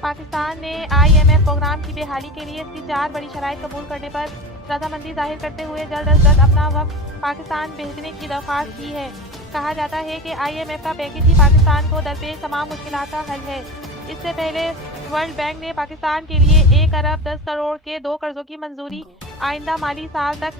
پاکستان نے IMF programme کی بحالی کے لیے اس کی 4 بڑی شرائط قبول کرنے پر رضامندی ظاہر کرتے ہوئے جلد از جلد اپنا وفد پاکستان بھیجنے کی درخواست کی ہے۔ کہا جاتا ہے کہ IMF کا پیکیج ہی پاکستان کو درپیش تمام مشکلات کا حل ہے۔ اس سے پہلے ورلڈ بینک نے پاکستان کے لیے 1 ارب 10 کروڑ کے 2 قرضوں کی منظوری آئندہ مالی سال تک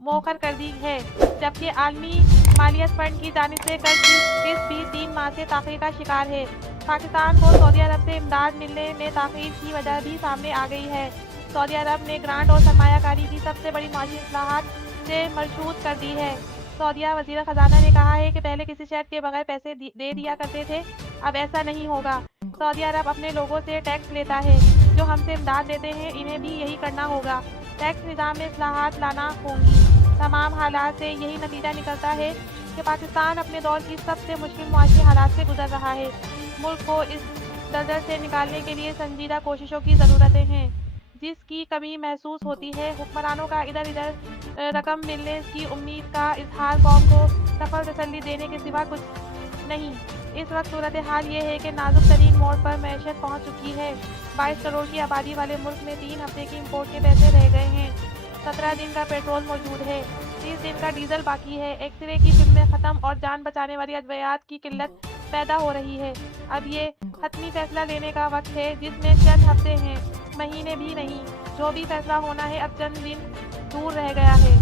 مؤخر کر دی ہے، جبکہ عالمی مالیت فنڈ کی جانب سے قرض کی قسط بھی 3 ماہ سے تاخیر کا شکار ہے۔ پاکستان کو سعودی عرب سے امداد ملنے میں تاخیر کی وجہ بھی سامنے آ گئی ہے۔ سعودی عرب نے گرانٹ اور سرمایہ کاری کی سب سے بڑی معاشی اصلاحات سے مرشود کر دی ہے۔ سعودیہ وزیر خزانہ نے کہا ہے کہ پہلے کسی شرط کے بغیر پیسے دے دیا کرتے تھے، اب ایسا نہیں ہوگا۔ سعودی عرب اپنے لوگوں سے ٹیکس لیتا ہے، جو ہم سے امداد لیتے ہیں انہیں بھی یہی کرنا ہوگا۔ ٹیکس نظام میں اصلاحات لانا ہوں گی۔ تمام حالات سے یہی نتیجہ نکلتا ہے کہ پاکستان اپنے دور کی سب سے مشکل معاشی حالات سے گزر رہا ہے۔ ملک کو اس دلدل سے نکالنے کے لیے سنجیدہ کوششوں کی ضرورتیں ہیں، جس کی کمی محسوس ہوتی ہے۔ حکمرانوں کا ادھر ادھر رقم ملنے کی امید کا اظہار قوم کو سفل تسلی دینے کے سوا کچھ نہیں۔ اس وقت صورتحال یہ ہے کہ نازک ترین موڑ پر معیشت پہنچ چکی ہے۔ 22 کروڑ کی آبادی والے ملک میں 3 ہفتے کی امپورٹ کے پیسے رہ گئے ہیں، 17 دن کا پیٹرول موجود ہے، 30 دن کا ڈیزل باقی ہے، ایکس-رے کی فلمیں ختم اور جان بچانے والی ادویات کی قلت پیدا ہو رہی ہے۔ اب یہ حتمی فیصلہ لینے کا وقت ہے، جس میں چند ہفتے ہیں، مہینے بھی نہیں۔ جو بھی فیصلہ ہونا ہے اب چند دن دور رہ گیا ہے۔